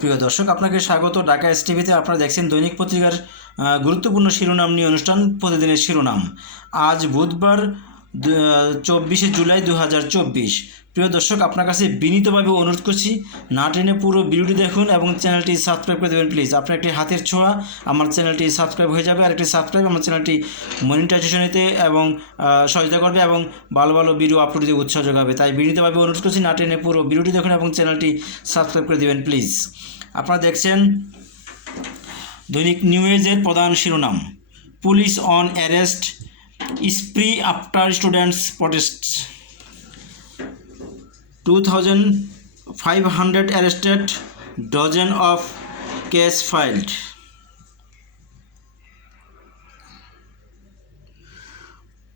প্রিয় দর্শক, আপনাকে স্বাগত। ঢাকা এস টিভিতে আপনারা দেখছেন দৈনিক পত্রিকার গুরুত্বপূর্ণ শিরোনাম নিয়ে অনুষ্ঠান, প্রতিদিনের শিরোনাম। আজ বুধবার চব্বিশে জুলাই দু হাজার চব্বিশ। প্রিয় দর্শক আপনার কাছে বিনীতভাবে অনুরোধ করছি না টেনে পুরো ভিডিওটি দেখুন এবং চ্যানেলটি সাবস্ক্রাইব করে দেবেন প্লিজ। আপনার একটি হাতের ছোঁয়া আমার চ্যানেলটি সাবস্ক্রাইব হয়ে যাবে আর একটি সাবস্ক্রাইব আমার চ্যানেলটি মনিটাইজেশন নিতে এবং আহ, সহযোগিতা করবে এবং ভালো ভালো ভিডিও আপলোড দিতে উৎসাহ যোগাবে। তাই বিনীতভাবে অনুরোধ করছি না টেনে পুরো ভিডিওটি দেখুন এবং চ্যানেলটি সাবস্ক্রাইব করে দেবেন প্লিজ। আপনারা দেখছেন দৈনিক নিউজের প্রধান শিরোনাম police on arrest spree after students protest two thousand five hundred arrested dozen of case filed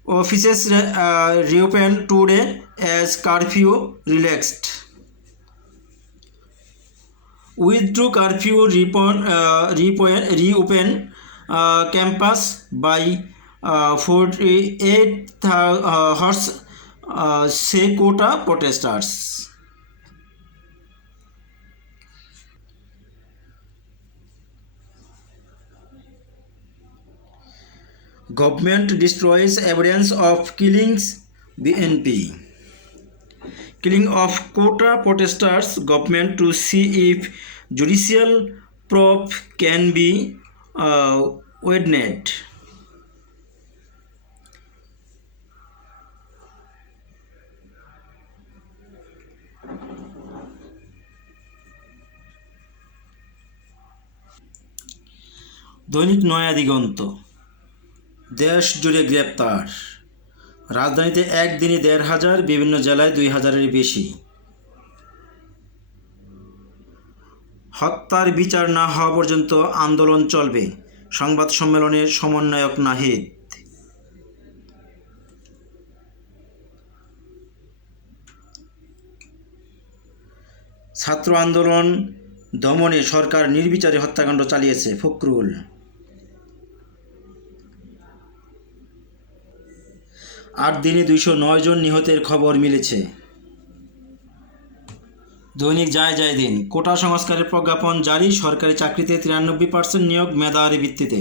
offices uh, reopened today as curfew relaxed withdrew curfew reopen, uh, reopen, reopen uh, campus by uh, 48 uh, horse uh, say quota protesters government destroys evidence of killings bnp killing of quota protesters government to see if judicial probe can be uh, widened দৈনিক নয়া দিগন্ত। দেশ জুড়ে গ্রেপ্তার। রাজধানীতে একদিনই দেড় হাজার, বিভিন্ন জেলায় দুই হাজারের বেশি। হত্যার বিচার না হওয়া পর্যন্ত আন্দোলন চলবে। সংবাদ সম্মেলনের সমন্বয়ক নাহিদ। ছাত্র আন্দোলন দমনে সরকার নির্বিচারে হত্যাকাণ্ড চালিয়েছে ফখরুল। আট দিনে দুইশো নয় জন নিহতের খবর মিলেছে। দৈনিক যায় যায় দিন, কোটা সংস্কারের প্রজ্ঞাপন জারি, সরকারি চাকরিতে তিরানব্বই পার্সেন্ট নিয়োগ মেধার ভিত্তিতে।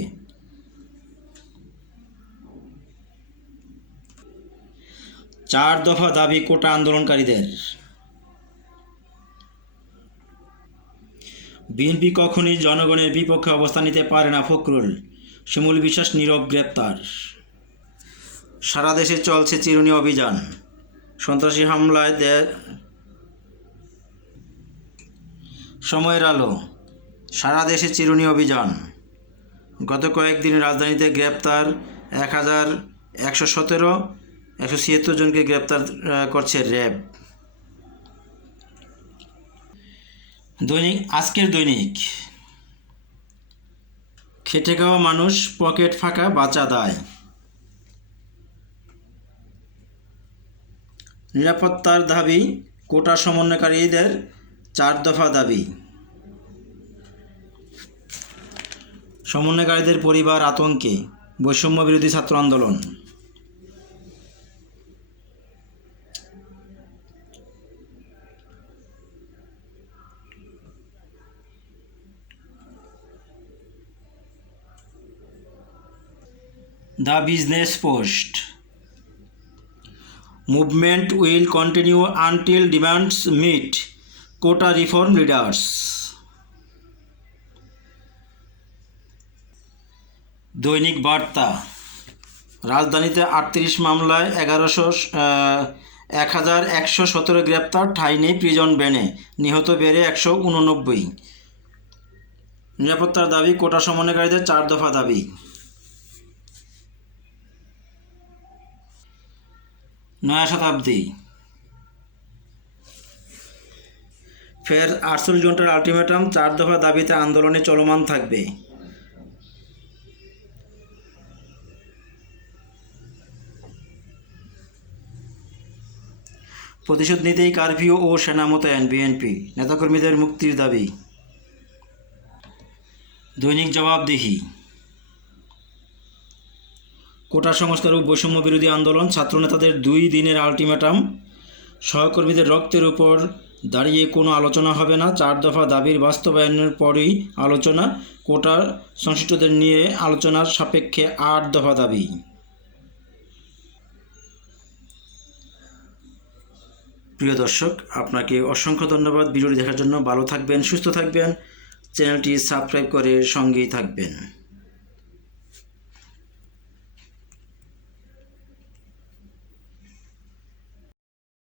চার দফা দাবি কোটা আন্দোলনকারীদের। বিএনপি কখনই জনগণের বিপক্ষে অবস্থান নিতে পারে না ফখরুল, শিমুল বিশ্বাস নীরব গ্রেপ্তার। সারা দেশে চলছে চিরুনি অভিযান। সন্ত্রাসী হামলায় সময়ের আলো, সারা দেশে চিরুনি অভিযান। গত কয়েকদিন রাজধানীতে গ্রেপ্তার এক হাজার একশো সতেরো, একশো ছিয়াত্তর জনকে গ্রেপ্তার করছে র্যাব। দৈনিক, আজকের দৈনিক। খেটে খাওয়া মানুষ পকেট ফাঁকা, বাঁচা দায়। নিরাপত্তার দাবি, কোটা সমন্বয়কারীদের চার দফা দাবি। সমন্বয়কারীদের পরিবার আতঙ্কে, বৈষম্য বিরোধী ছাত্র আন্দোলন। The business post. Movement will continue until demands meet quota reform leaders. দৈনিক বার্তা। রাজধানীতে আটত্রিশ মামলায় এগারোশো এক হাজার একশো সতেরো গ্রেপ্তার ঠাঁই নেই প্রিজন ব্যানে নিহত বেড়ে একশো উননব্বই। নিরাপত্তার দাবি, কোটা সমন্বয়কারীদের চার দফা দাবি। নয়া শতাব্দী। ফের আটচল্লিশ ঘণ্টার আলটিমেটাম, চার দফা দাবিতে আন্দোলনে চলমান থাকবে। প্রতিশোধ নিতেই কারফিউ ও সেনা মোতায়েন বিএনপি, নেতাকর্মীদের মুক্তির দাবি। দৈনিক জবাবদিহি। কোটা সংস্কার ও বৈষম্য বিরোধী আন্দোলন ছাত্রনেতাদের দুই দিনের আলটিমেটাম। সহকর্মীদের রক্তের উপর দাঁড়িয়ে কোনো আলোচনা হবে না। চার দফা দাবির বাস্তবায়নের পরেই আলোচনা। কোটার সংশ্লিষ্টদের নিয়ে আলোচনার সাপেক্ষে আট দফা দাবি। প্রিয় দর্শক, আপনাকে অসংখ্য ধন্যবাদ। ভিডিওটি দেখার জন্য ভালো থাকবেন, সুস্থ থাকবেন। চ্যানেলটি সাবস্ক্রাইব করে সঙ্গেই থাকবেন।